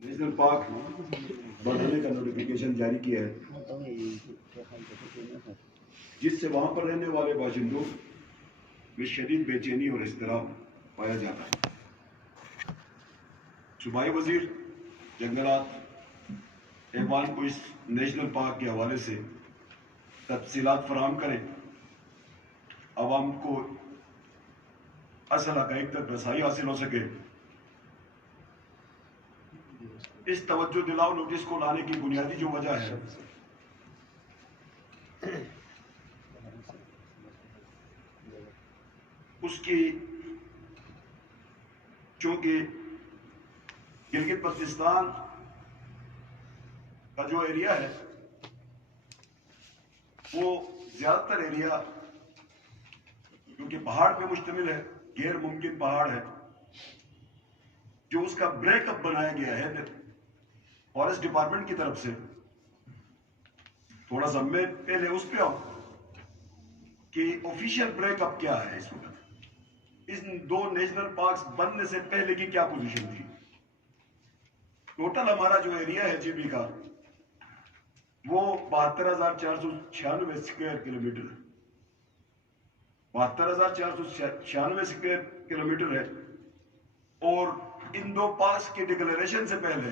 National park बढ़ाने का notification जारी किया है, जिससे वहां पर रहने वाले बाशिंदों में शदीद बेचैनी और इज़्तिराब पाया जाता है। सूबाई वजीर जंगलात ऐवान को इस नेशनल पार्क के हवाले से तफसीलात फराहम करें, आवाम को असल हक़ाइक़ तक रसाई हासिल हो सके। इस तवज्जो दिलाओ नोटिस को लाने की बुनियादी जो वजह है उसकी, चूंकि गिलगित बल्तिस्तान का जो एरिया है वो ज्यादातर एरिया क्योंकि पहाड़ पे मुश्तमिल है, गैर मुमकिन पहाड़ है, जो उसका ब्रेकअप बनाया गया है फॉरेस्ट डिपार्टमेंट की तरफ से। थोड़ा सा मैं पहले उस पे आऊं कि ऑफिशियल ब्रेकअप क्या है इस वक्त, इन दो नेशनल पार्क्स बनने से पहले की क्या पोजीशन थी। टोटल हमारा जो एरिया है जीबी का वो 72,496 स्क्वायर किलोमीटर है, 72,496 स्क्वायर किलोमीटर है। और इन दो पार्क्स के डिक्लेरेशन से पहले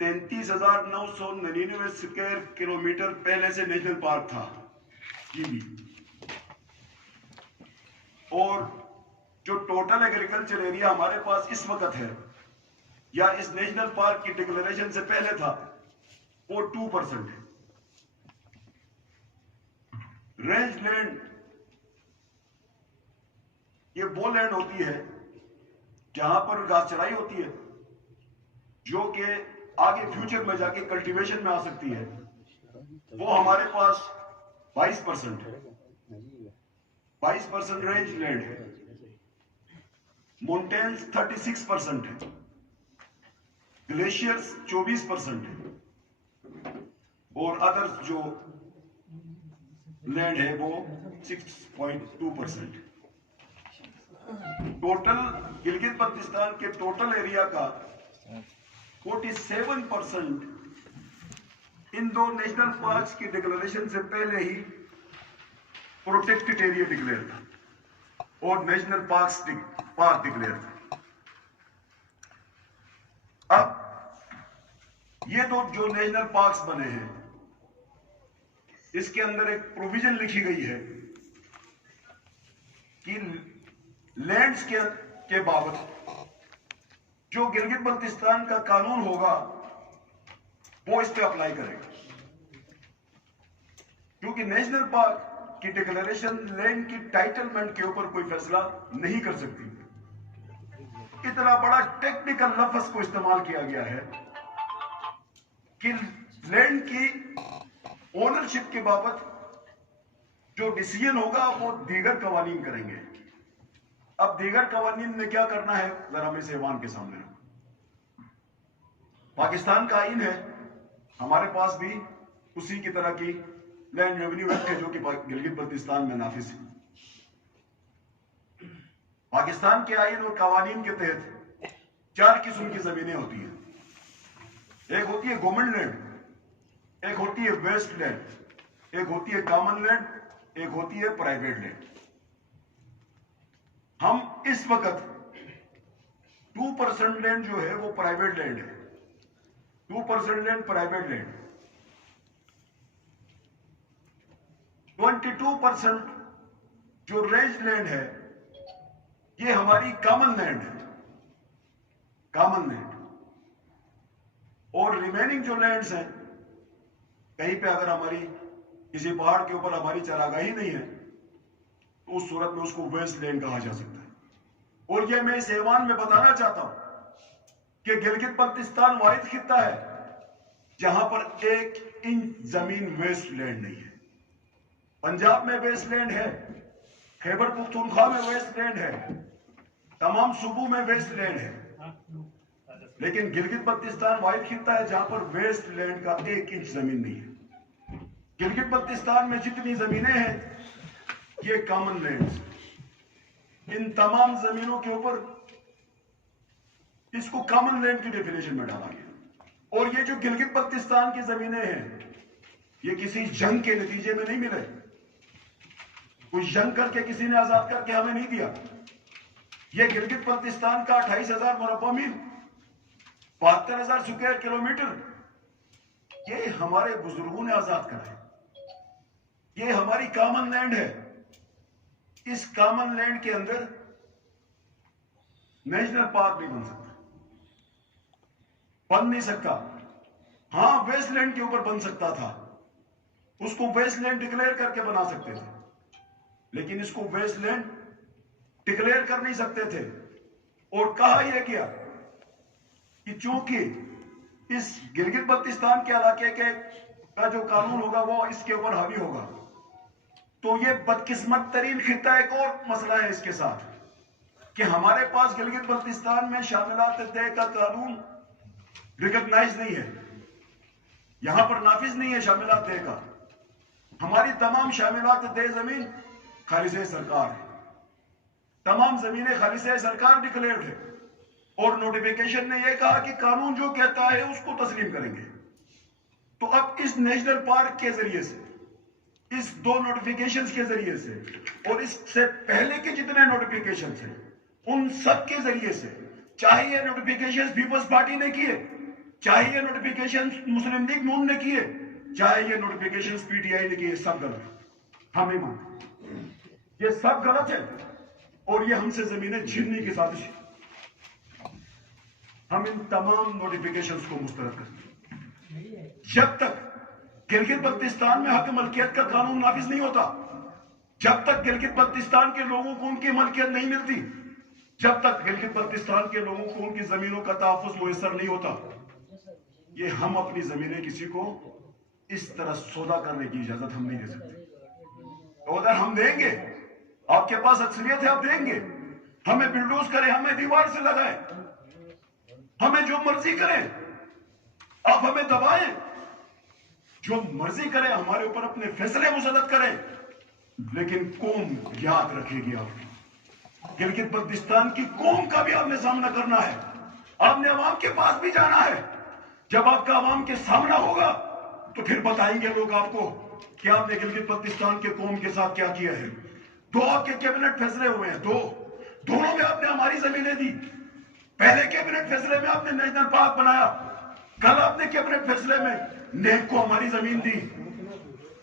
33,999 स्क्वायर किलोमीटर पहले से नेशनल पार्क था जीबी। और जो टोटल एग्रीकल्चर एरिया हमारे पास इस वक्त है या इस नेशनल पार्क की डिक्लेरेशन से पहले था वो 2% है। रेंज लैंड ये वो लैंड होती है जहां पर घास चराई होती है, जो कि आगे फ्यूचर में जाके कल्टीवेशन में आ सकती है, वो हमारे पास 22% है। 22% रेंज लैंड है। माउंटेन्स 36% है, ग्लेशियर्स 24% है, और अदर्स जो लैंड है वो 6.2% है। टोटल गिलगित बल्तिस्तान के टोटल एरिया का 47% इन दो नेशनल पार्क्स की डिक्लेरेशन से पहले ही प्रोटेक्टेड एरिया डिक्लेयर था और नेशनल पार्क डिक्लेयर था। अब ये दो जो नेशनल पार्क्स बने हैं इसके अंदर एक प्रोविजन लिखी गई है कि लैंड्स के बाबत जो गिलगित बल्तिस्तान का कानून होगा वो इस पे अप्लाई करेगा, क्योंकि नेशनल पार्क की डिक्लेरेशन लैंड की टाइटलमेंट के ऊपर कोई फैसला नहीं कर सकती। इतना बड़ा टेक्निकल लफ्ज को इस्तेमाल किया गया है कि लैंड की ओनरशिप के बाबत जो डिसीजन होगा वो दीगर कवानीन करेंगे। अब दीगर कवानीन ने क्या करना है जरा मैं ऐवान के सामने रखूं। पाकिस्तान का आइन है, हमारे पास भी उसी की तरह की लैंड रेवेन्यू एक्ट है जो कि गिलगित बल्तिस्तान में नाफिज है। पाकिस्तान के आइन और कवानीन के तहत 4 किस्म की जमीनें होती हैं। एक होती है गवर्नमेंट लैंड, एक होती है वेस्ट लैंड, एक होती है कॉमन लैंड, एक होती है प्राइवेट लैंड। हम इस वक्त 2% लैंड जो है वो प्राइवेट लैंड है, 2% लैंड प्राइवेट लैंड, 22% जो रेंज लैंड है ये हमारी कॉमन लैंड है, कॉमन लैंड। और रिमेनिंग जो लैंड्स हैं, कहीं पे अगर हमारी किसी पहाड़ के ऊपर हमारी चरागाही नहीं है तो उस सूरत में उसको वेस्ट लैंड कहा जा सकता है। और ये मैं इस ऐवान में बताना चाहता हूं कि गिलगित बल्तिस्तान वाहिद खित्ता है जहां पर 1 इंच जमीन वेस्ट लैंड नहीं है। पंजाब में वेस्ट लैंड है, खैबर पुख्तूनख्वा में वेस्ट लैंड है, तमाम सूबों में वेस्ट लैंड है, लेकिन गिलगित बल्तिस्तान वाहिद खित्ता है जहां पर वेस्ट लैंड का 1 इंच जमीन नहीं है। गिलगित बल्तिस्तान में जितनी जमीनें हैं ये कॉमन लैंड्स, इन तमाम जमीनों के ऊपर اس کو کامن لینڈ کی ڈیفینیشن میں ڈالا گیا. اور یہ جو گلگت بلتستان کی زمینیں ہیں یہ کسی جنگ کے نتیجے میں نہیں ملے. کوئی جنگ کر کے کسی نے آزاد کر کے ہمیں نہیں دیا. یہ گلگت بلتستان کا 28,000 مربع میل 72,000 اسکوائر کلومیٹر یہ ہمارے بزرگوں نے آزاد کرا ہے. یہ ہماری کامن لینڈ ہے. اس کامن لینڈ کے اندر نیشنل پارک نہیں بن سکتا, بن نہیں سکتا. ہاں ویسٹ لینڈ کے اوپر بن سکتا تھا, اس کو ویسٹ لینڈ ڈکلیئر کر کے بنا سکتے تھے, لیکن اس کو ویسٹ لینڈ ڈکلیئر کر نہیں سکتے تھے. اور کہا یہ کیا کہ چونکہ اس گلگت بلتستان کے علاقے کا جو قانون ہوگا وہ اس کے اوپر حاوی ہوگا, تو یہ بدقسمت ترین خطہ. ایک اور مسئلہ ہے اس کے ساتھ کہ ہمارے پاس گلگت بلتستان میں شاملات طے کا قانون ریکگنائز نہیں ہے, یہاں پر نافذ نہیں ہے شاملات طے کا. ہماری تمام شاملات طے زمین خالص سرکار ہے, تمام زمینیں خالص سرکار ڈکلیئرڈ ہے, اور نوٹیفیکیشن نے یہ کہا کہ قانون جو کہتا ہے اس کو تسلیم کریں گے. تو اب اس نیشنل پارک کے ذریعے سے, اس 2 نوٹیفیکیشنز کے ذریعے سے اور اس سے پہلے کے جتنے نوٹیفیکیشنز ہیں ان سب کے ذریعے سے, چاہے یہ نوٹیفیکیشنز پیپلز پارٹی نے کیے, چاہے یہ نوٹیفیکیشنز مسلم لیگ نون نے کیے, چاہے یہ نوٹیفیکیشنز پی ٹی آئی نے کیے, سب غلط. ہم نہیں مانتے, یہ سب غلط ہے, اور یہ ہم سے زمینیں چھیننے کی سازش ہے. ہم ان تمام نوٹیفیکیشنز کو مسترد کرتے ہیں. جب تک گلگت بلتستان میں حق ملکیت کا قانون نافذ نہیں ہوتا, جب تک گلگت بلتستان کے لوگوں کو ان کی ملکیت نہیں ملتی, جب تک گلگت بلتستان کے لوگوں کو ان کی زمینوں کا تحفظ میسر نہیں ہوتا, یہ ہم اپنی زمینیں کسی کو اس طرح سودا کرنے کی اجازت ہم نہیں دے سکتے. اگر ہم دیں گے, آپ کے پاس اکثریت ہے, آپ دیں گے, ہمیں بلڈوز کریں, ہمیں دیوار سے لگائیں, ہمیں جو مرضی کریں, آپ ہمیں دبائیں, جو مرضی کریں, ہمارے اوپر اپنے فیصلے مسلط کریں, لیکن قوم یاد رکھے گی. آپ گلگت بلتستان کی قوم کا بھی آپ نے سامنا کرنا ہے. آپ نے عوام کے پاس بھی جانا ہے. جب آپ کا عوام کے سامنا ہوگا تو پھر بتائیں گے لوگ آپ کو کہ آپ نے گلگت بلتستان کے قوم کے ساتھ کیا کیا ہے. 2 آپ کے کیبنٹ فیصلے ہوئے ہیں, دونوں میں آپ نے ہماری زمینیں دی. پہلے کیبنٹ فیصلے میں آپ نے نیشنل پارک بنایا, کل آپ نے کیبنٹ فیصلے میں نیب کو ہماری زمین دی.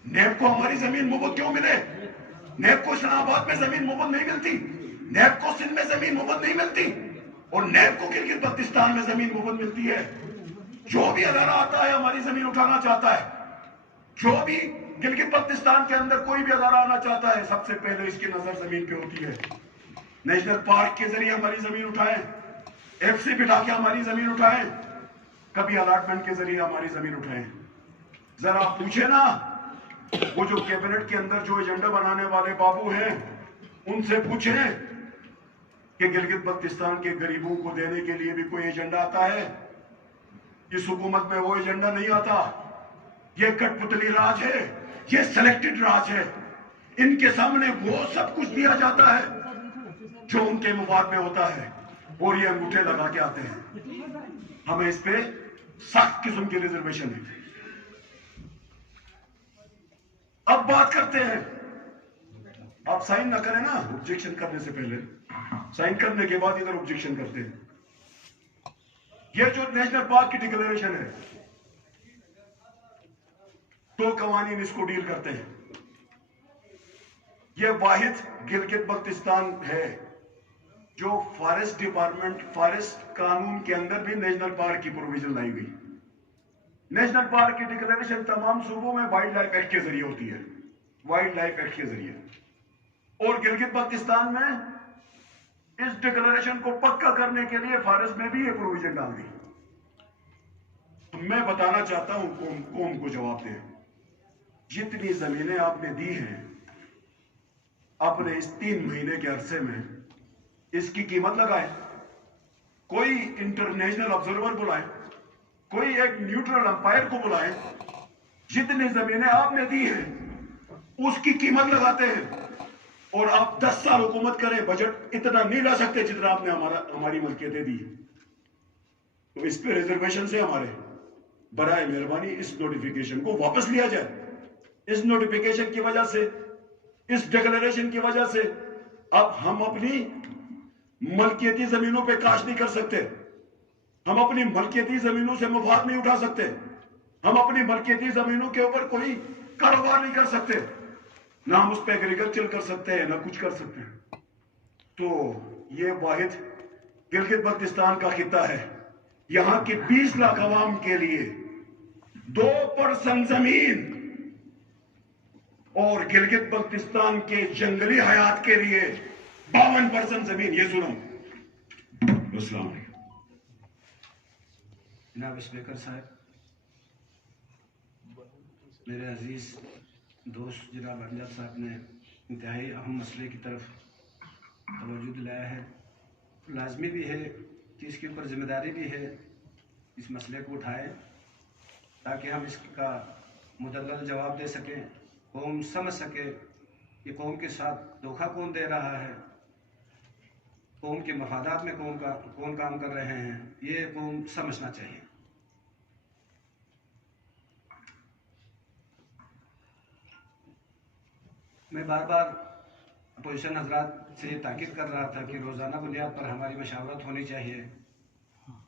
نیب کو ہماری زمین مفت کیوں ملے؟ نیب کو اسلام آباد میں زمین مفت نہیں ملتی, نیب کو سندھ میں زمین مفت نہیں ملتی, اور نیب کو گلگت بلتستان میں زمین مفت ملتی ہے. جو بھی ادارہ آتا ہے ہماری زمین اٹھانا چاہتا ہے, جو بھی گلگت بلتستان کے اندر کوئی بھی ادارہ آنا چاہتا ہے, سب سے پہلے اس کی نظر زمین پہ ہوتی ہے. نیشنل پارک کے ذریعے ہماری زمین اٹھائیں, ایف سی بٹھا کے ہماری زمین اٹھائیں, کبھی الاٹمنٹ کے ذریعے ہماری زمین اٹھائیں. ذرا پوچھیں نا, وہ جو کیبنٹ کے اندر جو ایجنڈا بنانے والے بابو ہیں ان سے پوچھیں کہ گلگت بلتستان کے غریبوں کو دینے کے لیے بھی کوئی ایجنڈا آتا ہے؟ اس حکومت میں وہ ایجنڈا نہیں آتا. یہ کٹ پتلی راج ہے, یہ سلیکٹڈ راج ہے. ان کے سامنے وہ سب کچھ دیا جاتا ہے جو ان کے مفاد میں ہوتا ہے, اور یہ انگوٹھے لگا کے آتے ہیں. ہمیں اس پہ سخت قسم کی ریزرویشن ہے. اب بات کرتے ہیں, آپ سائن نہ کریں نا آبجیکشن کرنے سے پہلے, سائن کرنے کے بعد ادھر آبجیکشن کرتے ہیں. یہ جو نیشنل پارک کی ڈکلیریشن ہے, 2 قوانین اس کو ڈیل کرتے ہیں. یہ واحد گلگت بلتستان ہے جو فارسٹ ڈپارٹمنٹ, فارسٹ قانون کے اندر بھی نیشنل پارک کی پروویژن لائی گئی. نیشنل پارک کی ڈکلیریشن تمام صوبوں میں وائلڈ لائف ایکٹ کے ذریعے ہوتی ہے, وائلڈ لائف ایکٹ کے ذریعے. اور گلگت بلتستان میں اس ڈکلیریشن کو پکا کرنے کے لیے فارسٹ میں بھی یہ پروویژن ڈال دی. تو میں بتانا چاہتا ہوں قوم کو جواب دے, جتنی زمینیں آپ نے دی ہیں اپنے اس 3 مہینے کے عرصے میں اس کی قیمت لگائے, کوئی انٹرنیشنل آبزرور بلائے, کوئی ایک نیوٹرل امپائر کو بلائے, جتنی زمینیں آپ نے دی ہیں اس کی قیمت لگاتے ہیں. اور آپ 10 سال حکومت کریں, بجٹ اتنا نہیں لا سکتے جتنا آپ نے ہماری ملکیتیں دی. تو اس پہ ریزرویشن سے ہمارے برائے مہربانی اس نوٹیفیکیشن کو واپس لیا جائے۔ اس نوٹیفیکیشن کی وجہ سے، اس ڈکلیریشن کی وجہ سے اب ہم اپنی ملکیتی زمینوں پہ کاشت نہیں کر سکتے، ہم اپنی ملکیتی زمینوں سے مفاد نہیں اٹھا سکتے، ہم اپنی ملکیتی زمینوں کے اوپر کوئی کاروبار نہیں کر سکتے، نہ ہم اس پہ ایگریکلچر کر سکتے ہیں، نہ کچھ کر سکتے ہیں۔ تو یہ واحد گلگت بلتستان کا خطہ ہے، یہاں کی 20 لاکھ عوام کے لیے 2% زمین اور گلگت بلتستان کے جنگلی حیات کے لیے 52% زمین، یہ سنو۔ السلام علیکم۔ جناب اسپیکر صاحب، میرے عزیز دوست جناب امجد صاحب نے انتہائی اہم مسئلے کی طرف توجہ دلایا ہے، لازمی بھی ہے کہ اس کے اوپر ذمہ داری بھی ہے اس مسئلے کو اٹھائیں تاکہ ہم اس کا مدلل جواب دے سکیں، قوم سمجھ سکے کہ قوم کے ساتھ دھوکہ کون دے رہا ہے، قوم کے مفادات میں کون کام کر رہے ہیں، یہ قوم سمجھنا چاہیے۔ میں بار بار اپوزیشن حضرات سے یہ تاکید کر رہا تھا کہ روزانہ بنیاد پر ہماری مشاورت ہونی چاہیے۔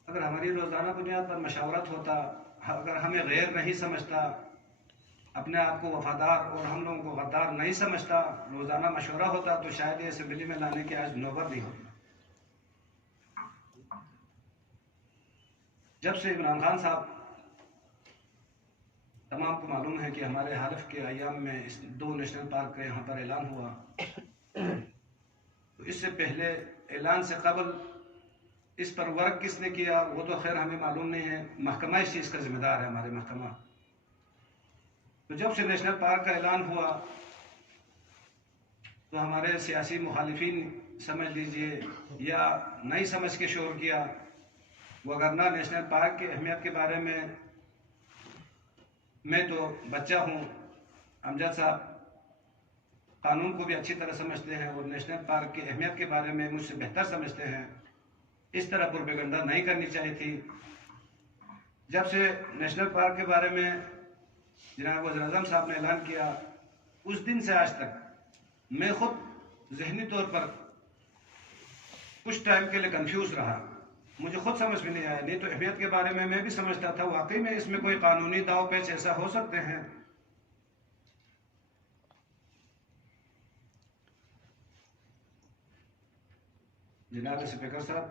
اگر ہماری روزانہ بنیاد پر مشاورت ہوتا، اگر ہمیں غیر نہیں سمجھتا، اپنے آپ کو وفادار اور ہم لوگوں کو غدار نہیں سمجھتا، روزانہ مشورہ ہوتا تو شاید یہ اسمبلی میں لانے کی آج نوبت نہیں ہوتی۔ جب سے عمران خان صاحب، تمام کو معلوم ہے کہ ہمارے حلف کے ایام میں 2 نیشنل پارک کا یہاں پر اعلان ہوا، تو اس سے پہلے اعلان سے قبل اس پر ورک کس نے کیا وہ تو خیر ہمیں معلوم نہیں ہے، محکمہ اس چیز کا ذمہ دار ہے، ہمارے محکمہ۔ تو جب سے نیشنل پارک کا اعلان ہوا تو ہمارے سیاسی مخالفین سمجھ لیجئے یا نہیں سمجھ کے شور کیا، وگرنہ نیشنل پارک کی اہمیت کے بارے میں تو بچہ ہوں، امجد صاحب قانون کو بھی اچھی طرح سمجھتے ہیں اور نیشنل پارک کی اہمیت کے بارے میں مجھ سے بہتر سمجھتے ہیں، اس طرح پروپیگنڈا نہیں کرنی چاہیے تھی۔ جب سے نیشنل پارک کے بارے میں جناب وزیر اعظم صاحب نے اعلان کیا، اس دن سے آج تک میں خود ذہنی طور پر کچھ ٹائم کے لیے کنفیوز رہا، مجھے خود سمجھ میں نہیں آیا، نہیں تو اہمیت کے بارے میں بھی سمجھتا تھا، واقعی میں اس میں کوئی قانونی داؤ پیچ ایسا ہو سکتے ہیں۔ جناب اسپیکر صاحب،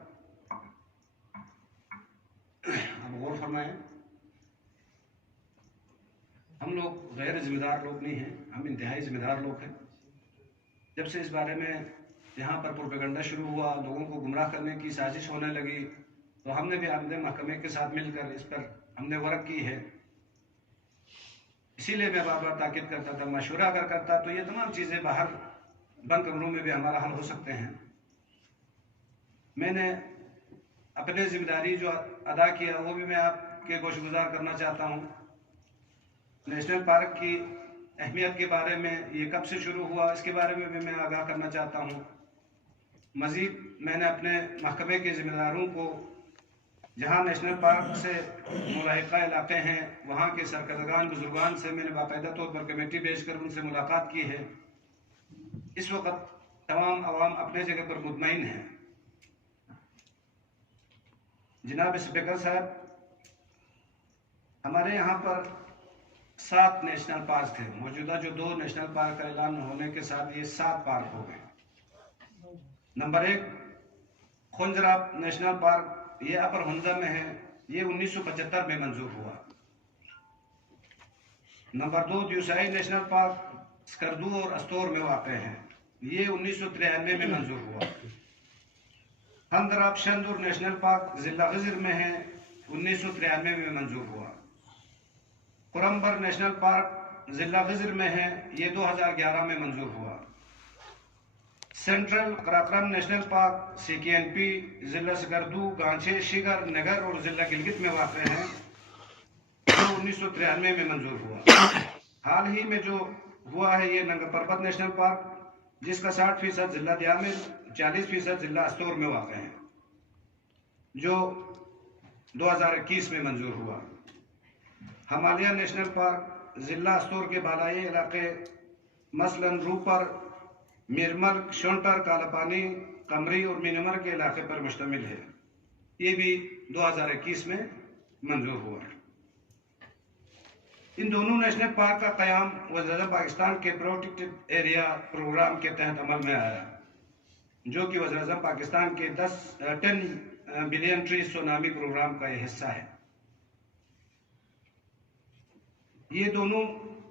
اب غور فرمائیں، ہم لوگ غیر ذمہ دار لوگ نہیں ہیں، ہم انتہائی ذمہ دار لوگ ہیں۔ جب سے اس بارے میں یہاں پر پروپیگنڈا شروع ہوا، لوگوں کو گمراہ کرنے کی سازش ہونے لگی، تو ہم نے بھی اپنے محکمے کے ساتھ مل کر اس پر ہم نے ورک کی ہے۔ اسی لیے میں بار بار تاکید کرتا تھا، مشورہ اگر کرتا تو یہ تمام چیزیں باہر بند کمروں میں بھی ہمارا حل ہو سکتے ہیں۔ میں نے اپنے ذمہ داری جو ادا کیا وہ بھی میں آپ کے گوش گزار کرنا چاہتا ہوں۔ نیشنل پارک کی اہمیت کے بارے میں، یہ کب سے شروع ہوا اس کے بارے میں بھی میں آگاہ کرنا چاہتا ہوں۔ مزید میں نے اپنے محکمے کے ذمہ داروں کو جہاں نیشنل پارک سے ملاحقہ علاقے ہیں وہاں کے سرکردگان بزرگان سے میں نے باقاعدہ طور پر کمیٹی بھیج کر ان سے ملاقات کی ہے۔ اس وقت تمام عوام اپنے جگہ پر مطمئن ہیں۔ جناب اسپیکر صاحب، ہمارے یہاں پر 7 نیشنل پارک تھے، موجودہ جو 2 نیشنل پارک کا اعلان ہونے کے ساتھ یہ 7 پارک ہو گئے۔ نمبر 1 خنجراب نیشنل پارک، یہ اپر ہنزا میں ہے، یہ 1975 میں منظور ہوا۔ Number 2 Deosai national park Skardu اور استور میں واقع ہے، یہ 1993 میں منظور ہوا۔ ہندراب شندور نیشنل پارک ضلع غزر میں ہے، 1993 میں منظور ہوا۔ قرمبر نیشنل پارک ضلع غزر میں ہے، یہ 2011 میں منظور ہوا۔ Central Karakoram national park CKNP ضلع سکردو، گانچے، شگر، نگر اور ضلع گلگت میں واقع ہے، جو 1993 میں منظور ہوا۔ حال ہی میں جو ہوا ہے یہ ننگا پربت نیشنل پارک، جس کا 60% ضلع دیامل، 40% ضلع استور میں واقع ہے، جو 2021 में मंजूर हुआ। हिमालय नेशनल पार्क ज़िला अस्तूर के बालाई इलाके मसलन रूपर, मीरमर्ग, शोंटर, कालापानी, कमरी और मिनमर के इलाके पर मुश्तमिल है। ये भी 2021 में मंजूर हुआ। इन दोनों नेशनल पार्क का क़याम वज़ीर-ए-आज़म पाकिस्तान के प्रोटेक्टेड एरिया प्रोग्राम के तहत अमल में आया, जो कि वज़ीर-ए-आज़म पाकिस्तान के 10 बिलियन ट्री सुनामी प्रोग्राम का हिस्सा है। ये दोनों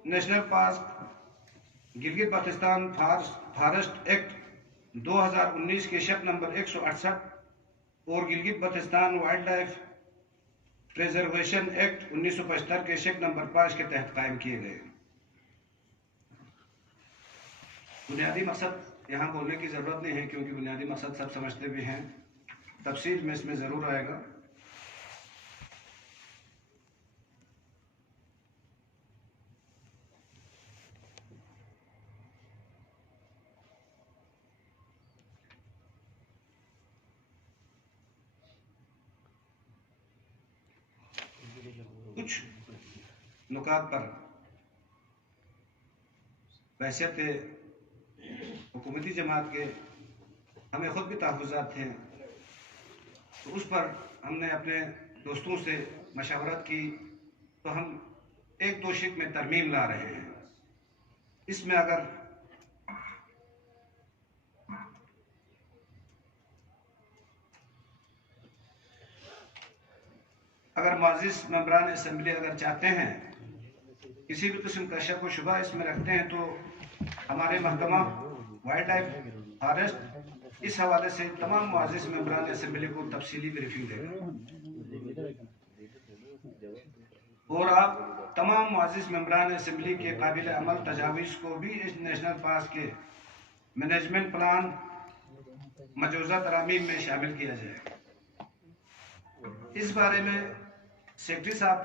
national park Gilgit Baltistan forest act 2019 के शक नंबर 168 और Gilgit Baltistan wild life preservation act 1975 के शक नंबर 5 के तहत कायम किए गए। बुनियादी मकसद यहाँ बोलने की ज़रूरत नहीं है, क्योंकि बुनियादी मकसद सब समझते भी हैं। तफसील में इसमें ज़रूर आएगा। कुछ नुकात पर वैसियत हुकूमती जमात के हमें खुद भी तहफ़्फ़ुज़ात थे, तो उस पर हमने अपने दोस्तों से मशवरत की, तो हम एक दो शिक में तरमीम ला रहे हैं। इसमें अगर मुअज़्ज़िज़ मेंबरान असेंबली अगर चाहते हैं, किसी भी किस्म का शक व शुबा इसमें रखते हैं, तो हमारे महकमा वाइल्ड लाइफ फॉरेस्ट इस हवाले से तमाम मुअज़्ज़िज़ मेंबरान असेंबली को तफसीली ब्रीफिंग देगा। और आप तमाम मुअज़्ज़िज़ मेंबरान असेंबली के काबिल अमल तजावीज़ को भी इस नेशनल पार्क के मैनेजमेंट प्लान मजूज़ा तरामीम में शामिल किया जाएगा। इस बारे में सेक्रेटरी साहब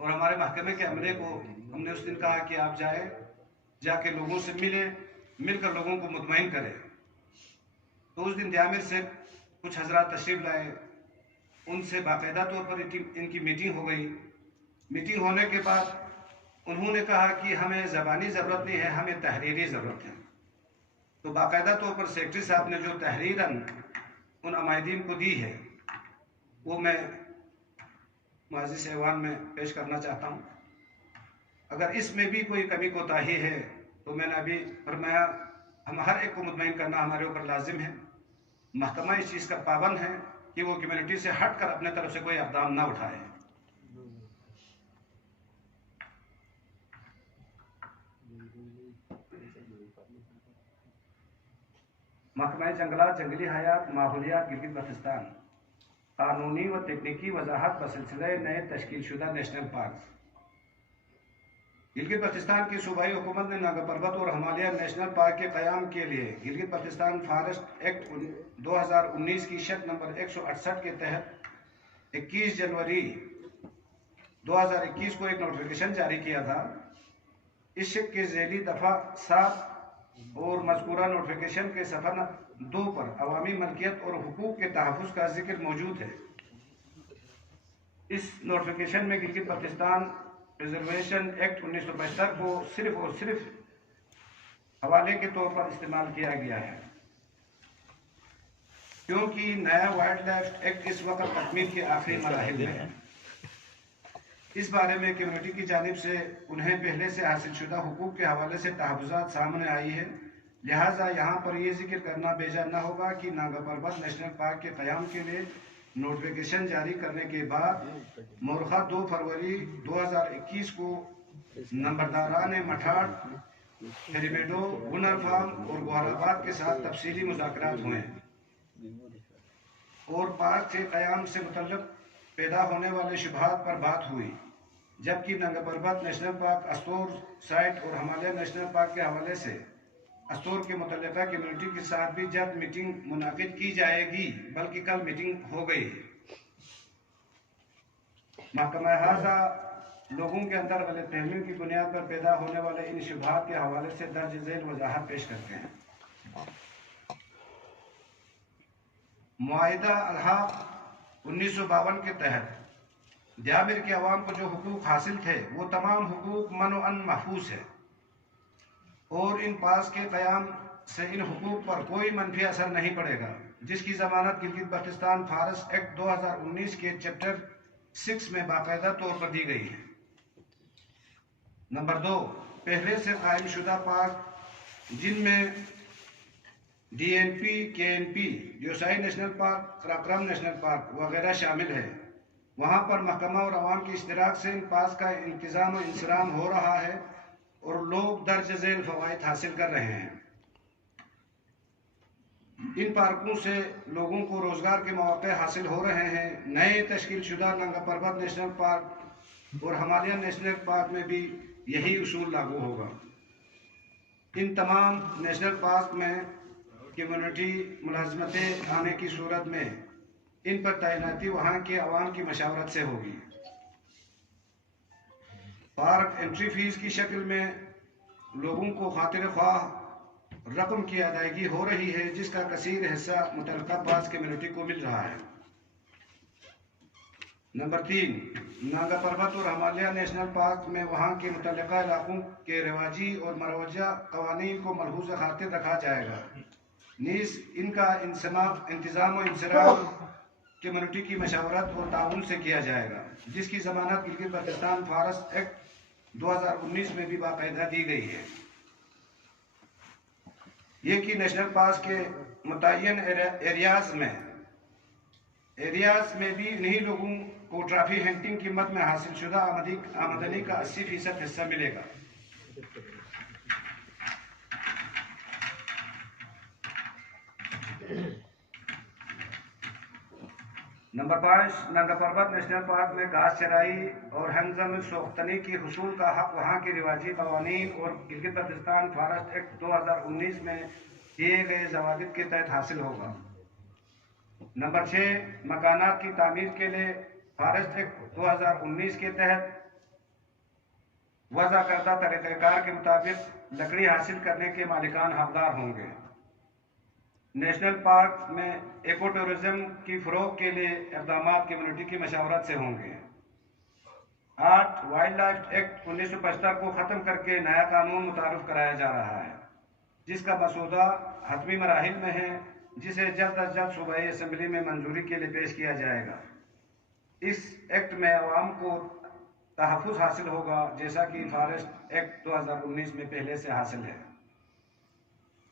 और हमारे महकमे के अमले को हमने उस दिन कहा कि आप जाके लोगों से मिलकर लोगों को मुतमईन करें। तो उस दिन जामिर से कुछ हजरात तशरीफ लाए, उनसे बाकायदा तौर पर इनकी मीटिंग हो गई। मीटिंग होने के बाद उन्होंने कहा कि हमें ज़बानी ज़रूरत नहीं है, हमें तहरीरी ज़रूरत है। तो बाकायदा तौर पर सेक्रेटरी साहब ने जो तहरीरन उन अमायदीन को दी है, वो मैं मुअज़्ज़िज़ ऐवान में पेश करना चाहता हूँ। अगर इसमें भी कोई कमी कोताही है तो मैंने अभी फरमाया, हम हर एक को मुतमईन करना हमारे ऊपर लाजिम है। महकमा इस चीज़ का पाबंद है कि वो कम्युनिटी से हट कर अपने तरफ से कोई इक़दाम ना उठाए। महकमा जंगलात, जंगली हयात, माहौलियात गिलगित बाल्टिस्तान कानूनी व तकनीकी वजाहत बसिलसिले नए तश्कीलशुदा नेशनल पार्क। गिलगित बाल्टिस्तान की सूबाई हुकूमत ने नागा पर्वत और हिमालय नेशनल पार्क के क़याम के लिए गिलगित बाल्टिस्तान फॉरेस्ट एक्ट 2019 की शक नंबर 168 के तहत 21 जनवरी 2021 को एक नोटिफिकेशन जारी किया था। इस शक के ज़ैली दफ़ा 7 और मज़कूरा नोटिफिकेशन के सफ़ा 2 पर अवामी मलकियत और हुकूक के तहफ़्फ़ुज़ का जिक्र मौजूद है। इस नोटिफिकेशन में गिलगित बाल्टिस्तान रिजर्वेशन एक्ट 1975 को सिर्फ और सिर्फ हवाले के तौर पर इस्तेमाल किया गया है, क्योंकि नया वाइल्ड लाइफ एक्ट इस वक्त तकमील के आखिरी मराहिल में है। इस बारे में कम्युनिटी की जानिब से उन्हें पहले से हासिल शुदा हुकूक के हवाले से तहफ़्फ़ुज़ात सामने आई है। लिहाजा यहाँ पर यह जिक्र करना बेजा न होगा कि नागा पर्वत नेशनल पार्क के क़याम के लिए नोटिफिकेशन जारी करने के बाद मोरखा 2 फरवरी 2021 को नंबरदारान मठाड़, फेरीमेडो, गुनर फार्म और गोहराबाद के साथ तफसीली मुज़ाकरात हुए और पार्क के क़याम से मुतल्लिक़ पैदा होने वाले शुबहात पर बात हुई। जबकि नागा पर्वत नेशनल पार्क अस्तूर साइट और हिमालय नेशनल पार्क के हवाले से अस्तूर के मुतल्लिका कम्युनिटी के साथ भी जल्द मीटिंग मुनाकिद की जाएगी, बल्कि कल मीटिंग हो गई। महकमा हाजा लोगों के अंदर गलतफहमी की बुनियाद पर पैदा होने वाले इन शुबहात के हवाले से दर्ज झेल वजाहत पेश करते हैं। मुआहिदा अलहाक 1952 के तहत दियामिर के अवाम को जो हुकूक हासिल थे वो तमाम हुकूक मनोअन महफूज है और इन पास के क़याम से इन हुकूक पर कोई मनफी असर नहीं पड़ेगा, जिसकी ज़मानत गिलगित बल्तिस्तान फारस एक्ट 2019 के चैप्टर 6 में बाकायदा तौर पर दी गई है। नंबर 2, पहले से कायम शुदा पार्क जिनमें DNP, KNP, Deosai national park, Karakoram national park वगैरह शामिल है, वहाँ पर महकमा और अवाम की इश्तिराक से इन पास का इंतज़ाम और इंसराम हो रहा है और लोग दर्ज झेल फ़वाइद हासिल कर रहे हैं। इन पार्कों से लोगों को रोज़गार के मौके हासिल हो रहे हैं। नए तश्कील शुदा नंगा परबत नेशनल पार्क और हिमालयन नेशनल पार्क में भी यही उसूल लागू होगा। इन तमाम नेशनल पार्क में कम्युनिटी मुलाजमतें आने की सूरत में इन पर तैनाती वहाँ के अवाम की मशावरत से होगी। पार्क एंट्री फीस की शक्ल में लोगों को खातिर ख्वाह रकम की अदायगी हो रही है, जिसका कसीर हिस्सा मुतल्लिका पास कम्युनिटी को मिल रहा है। नंबर 3, नागा पर्वत और हिमालय नेशनल पार्क में वहाँ के मुतल्लिका इलाकों के रिवाजी और मरवजा कवानीन को मलहूज़ खातिर रखा जाएगा। नीस इनका इंतज़ाम और इंसराम कम्युनिटी की मशावरत और ताउन से किया जाएगा, जिसकी ज़मानत गिलगित बल्तिस्तान फारस एक्ट 2019 में भी बाकायदा दी गई है। ये कि नेशनल पार्क के मुतय्यन एरियाज में भी इन्हीं लोगों को ट्रॉफी हंटिंग कीमत में हासिल शुदा आमदनी का 80% हिस्सा मिलेगा। नंबर 5, नंगा पर्वत नेशनल पार्क में घास चराई और हंगजम सोख्तनी की हुसूल का हक वहाँ के रिवाजी कवानीन और गिलगित बल्तिस्तान फारस एक्ट 2019 में किए गए ज़वाबित के तहत हासिल होगा। नंबर 6, मकानात की तामीर के लिए फारस एक्ट 2019 के तहत वज़ा करदा तरीक़ाकार के मुताबिक लकड़ी हासिल करने के मालिकान हकदार होंगे। नेशनल पार्क में इको टूरिज्म की फ़रोग़ के लिए इक़दाम कम्युनिटी की मशावरत से होंगे। 8, वाइल्ड लाइफ एक्ट 1975 को ख़त्म करके नया कानून मुतारफ़ कराया जा रहा है, जिसका मसूदा हतमी मराहिल में है, जिसे जल्द अज जल्द सूबाई असम्बली में मंजूरी के लिए पेश किया जाएगा। इस एक्ट में अवाम को तहफ़्फ़ुज़ हासिल होगा, जैसा कि फॉरेस्ट एक्ट 2019 में पहले से हासिल है।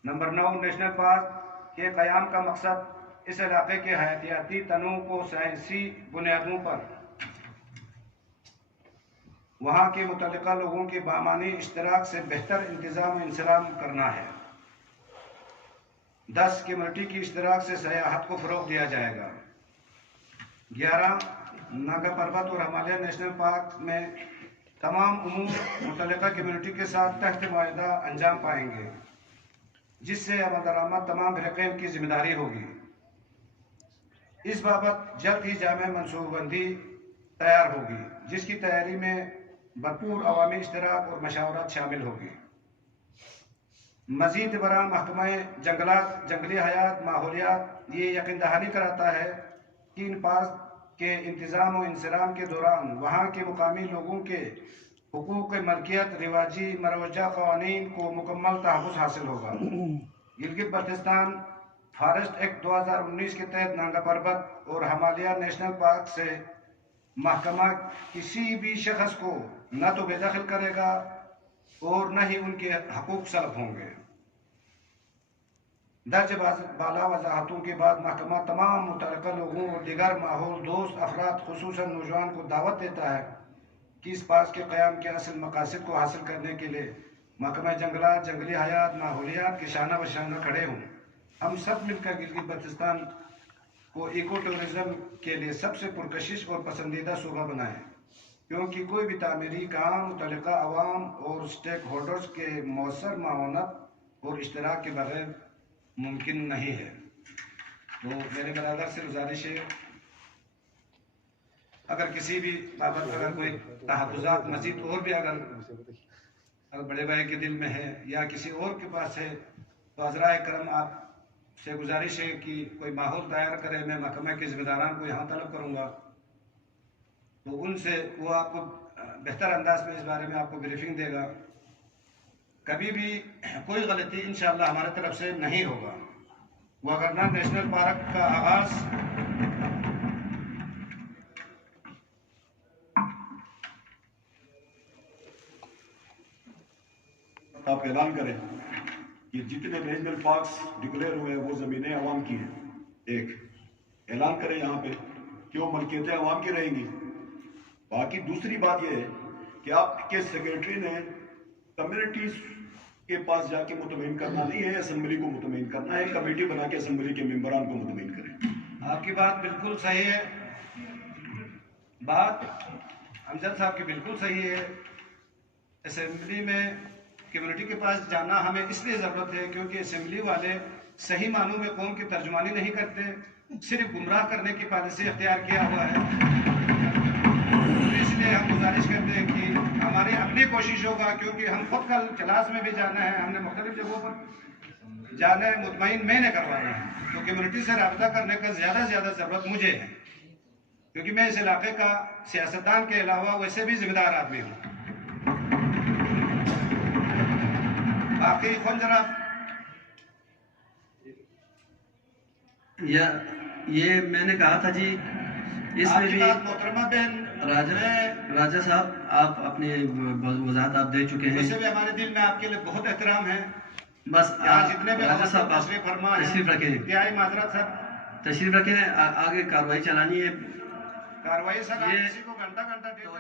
नंबर 9, नेशनल पार्क के क़याम का मकसद इस इलाके के हयातियाती तनों को साइंसी बुनियादों पर वहाँ के मुतल्लिका लोगों के बामानी इश्तराक से बेहतर इंतज़ाम इंसराम करना है। 10, कम्युनिटी की इश्तराक से सयाहत को फ़रोग़ दिया जाएगा। 11, नागा पर्वत और हिमालय नेशनल पार्क में तमाम उमूर मुतल्लिका कम्युनिटी के साथ तहत मुआहदा अंजाम पाएंगे, जिससे अमल दरामद तमाम फ़रीक़ैन की ज़िम्मेदारी होगी। इस बाबत जल्द ही जामे मनसूबबंदी तैयार होगी, जिसकी तैयारी में भरपूर अवामी इश्तराक और मशावरत शामिल होगी। मज़ीद बराह महकमा जंगलात, जंगली हयात, माहौलियात ये यकीन दहानी कराता है कि इन पार्क के इंतज़ाम और इंसराम के दौरान वहाँ के मुकामी लोगों के हुकूक मलकियत, रिवाजी मरवजा कवानीन को मुकम्मल तहफ़्फ़ुज़ हासिल होगा। गिलगित बल्तिस्तान फॉरेस्ट एक्ट 2019 के तहत नागा पर्वत और हिमालय नेशनल पार्क से महकमा किसी भी शख्स को न तो बेदखल करेगा और न ही उनके हकूक सल्ब होंगे। दर्ज बाला वजाहतों के बाद महकमा तमाम मुतल्लिका लोगों और दीगर माहौल दोस्त अफराद खुसूसन नौजवान को दावत देता है कि इस पार्क के क़याम के असल मकासद को हासिल करने के लिए महकमा जंगलात, जंगली हयात, माहौलियात के शाना बशाना खड़े हों। हम सब मिलकर गिलगित बल्तिस्तान को इको टूरिज़्म के लिए सबसे पुरकशिश और पसंदीदा सूबा बनाएं, क्योंकि कोई भी तामीरी काम मुतल्लिका अवाम और स्टेक होल्डर्स के मौसर मावनत और इश्तराक के बगैर मुमकिन नहीं है। तो मेरे बरादर से गुजारिश है, अगर किसी भी बाबत अगर कोई तहफ़्फ़ुज़ात मज़ीद और भी अगर बड़े भाई के दिल में है या किसी और के पास है, तो अज़राए करम आप سے گزارش ہے کہ کوئی ماحول تیار کرے. میں محکمہ کے ذمہ داران کو یہاں طلب کروں گا تو ان سے وہ آپ کو بہتر انداز میں اس بارے میں آپ کو بریفنگ دے گا. کبھی بھی کوئی غلطی انشاءاللہ ہمارے طرف سے نہیں ہوگا. واگرنا نیشنل پارک کا آغاز آپ اعلان کریں کہ جتنے ریجنل پارکس ڈکلیئر ہوئے ہیں وہ زمینیں عوام کی ہیں. ایک اعلان کریں یہاں پہ کہ وہ ملکیتیں عوام کی رہیں گی. باقی دوسری بات یہ ہے کہ آپ کے سیکریٹری نے کمیونٹیز کے پاس جا کے مطمئن کرنا نہیں ہے، اسمبلی کو مطمئن کرنا ہے. کمیٹی بنا کے اسمبلی کے ممبران کو مطمئن کریں. آپ کی بات بالکل صحیح ہے. بات امجد صاحب کی بالکل صحیح ہے. اسمبلی میں کمیونٹی کے پاس جانا ہمیں اس لیے ضرورت ہے کیونکہ اسمبلی والے صحیح معنوں میں قوم کی ترجمانی نہیں کرتے، صرف گمراہ کرنے کی پالیسی اختیار کیا ہوا ہے. اس لیے ہم گزارش کرتے ہیں کہ ہماری اپنی کوشش ہوگا، کیونکہ ہم خود کل کلاس میں بھی جانا ہے، ہم نے مختلف جگہوں پر جانا ہے. مطمئن میں نے کروانا ہے تو کمیونٹی سے رابطہ کرنے کا زیادہ ضرورت مجھے ہے، کیونکہ میں اس علاقے کا سیاستدان کے علاوہ ویسے بھی ذمہ دار آدمی ہوں. باقی خنجرہ یہ میں نے کہا تھا جی، اس میں بھی محترمہ بہن راجہ صاحب آپ اپنی وضاحت آپ دے چکے ہیں. ویسے بھی ہمارے دل میں آپ کے لیے بہت احترام ہے. بس جتنے بھی راجہ صاحب آپ تشریف فرما ہے، تشریف رکھیں، انتہائی معذرت سر، تشریف رکھیں. آگے کارروائی چلانی ہے. کاروائی سر کسی کو گھنٹہ ڈیڑھ